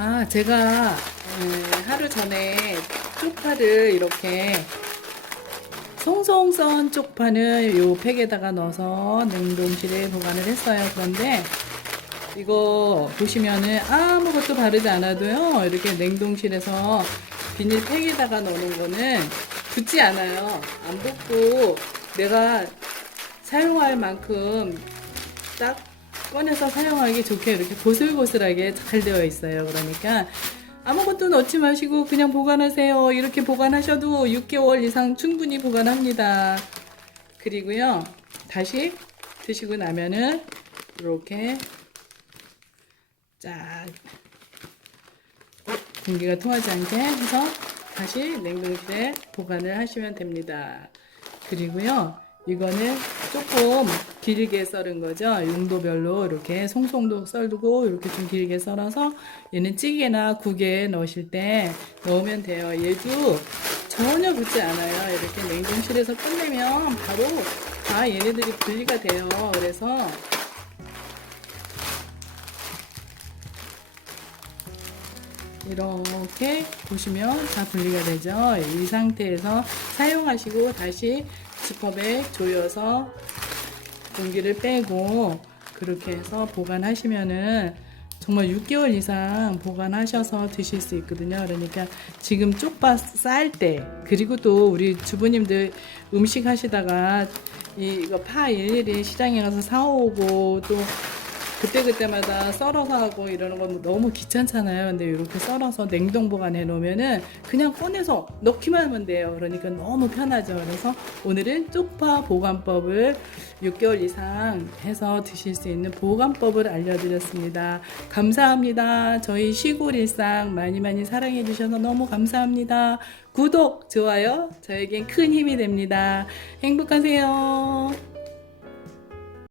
아, 제가 음, 하루 전에 쪽파를 이렇게 송송 썬 쪽파를 요 팩에다가 넣어서 냉동실에 보관을 했어요. 그런데 이거 보시면은 아무것도 바르지 않아도요. 이렇게 냉동실에서 비닐 팩에다가 넣는 거는 붙지 않아요. 안 붙고 내가 사용할 만큼 딱 꺼내서 사용하기 좋게 이렇게 보슬보슬하게 잘 되어 있어요. 그러니까 아무것도 넣지 마시고 그냥 보관하세요. 이렇게 보관하셔도 6개월 이상 충분히 보관합니다. 그리고요, 다시 드시고 나면은 이렇게 쫙 공기가 통하지 않게 해서 다시 냉동실에 보관을 하시면 됩니다. 그리고요, 이거는 조금 길게 썰은 거죠. 용도별로 이렇게 송송도 썰고 이렇게 좀 길게 썰어서 얘는 찌개나 국에 넣으실 때 넣으면 돼요. 얘도 전혀 붙지 않아요. 이렇게 냉동실에서 끝내면 바로 다 얘네들이 분리가 돼요. 그래서 이렇게 보시면 다 분리가 되죠. 이 상태에서 사용하시고 다시 지퍼에 조여서 공기를 빼고 그렇게 해서 보관하시면은 정말 6개월 이상 보관하셔서 드실 수 있거든요. 그러니까 지금 쪽파 쌀때 그리고 또 우리 주부님들 음식 하시다가 이- 이거 파 일일이 시장에 가서 사오고 또 그때그때마다 썰어서 하고 이러는 건 너무 귀찮잖아요. 근데 이렇게 썰어서 냉동 보관해 놓으면은 그냥 꺼내서 넣기만 하면 돼요. 그러니까 너무 편하죠. 그래서 오늘은 쪽파 보관법을 6개월 이상 해서 드실 수 있는 보관법을 알려드렸습니다. 감사합니다. 저희 시골 일상 많이 많이 사랑해 주셔서 너무 감사합니다. 구독, 좋아요, 저에겐 큰 힘이 됩니다. 행복하세요.